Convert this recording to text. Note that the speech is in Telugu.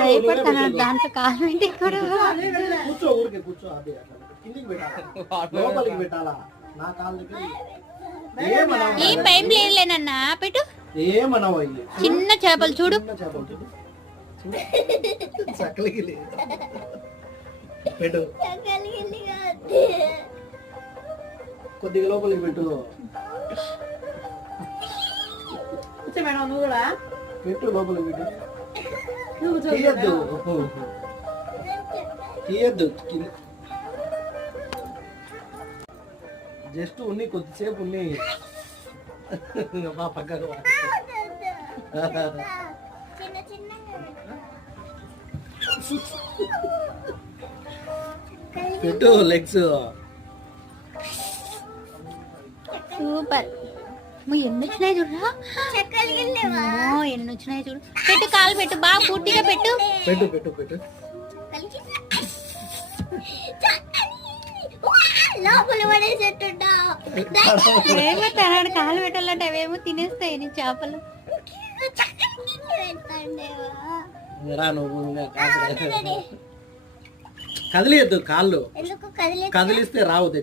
భయపడుతున్నాడు దాంట్లో కాలు పెట్టి కూడా. కూర్చో ఊరికే కూర్చో. అదే కిందికి పెట్టాలా లోపలికి పెట్టాలా? నా కాళ్ళ దగ్గర ఏం భయం లేదులేనన్నా పెట్టు. ఏమన్నావు? చిన్న చేపలు చూడు. చక్కలికి పెట్టు, కొద్దిగా లోపలికి పెట్టు. పెట్టు లోపలికి పెట్టు. తీయద్దు తీయద్దు, జస్ట్ ఉన్ని కొద్దిసేపు ఉన్ని మా పక్కకు పెట్టు లెగ్స్. సూపర్. ఎన్ని వచ్చినాయి చూడరా, ఎన్ని వచ్చినాయి చూడు. పెట్టు కాలు పెట్టు, బాగా పూర్తిగా పెట్టు. పెట్టు పెట్టు పెట్టు. ఏమో తనాడు కాలు పెట్టాలంటే అవేమో తినేస్తాయి నీ చేపలు. కదిలియద్దు కాళ్ళు, కదిలిస్తే రావు దగ్గర.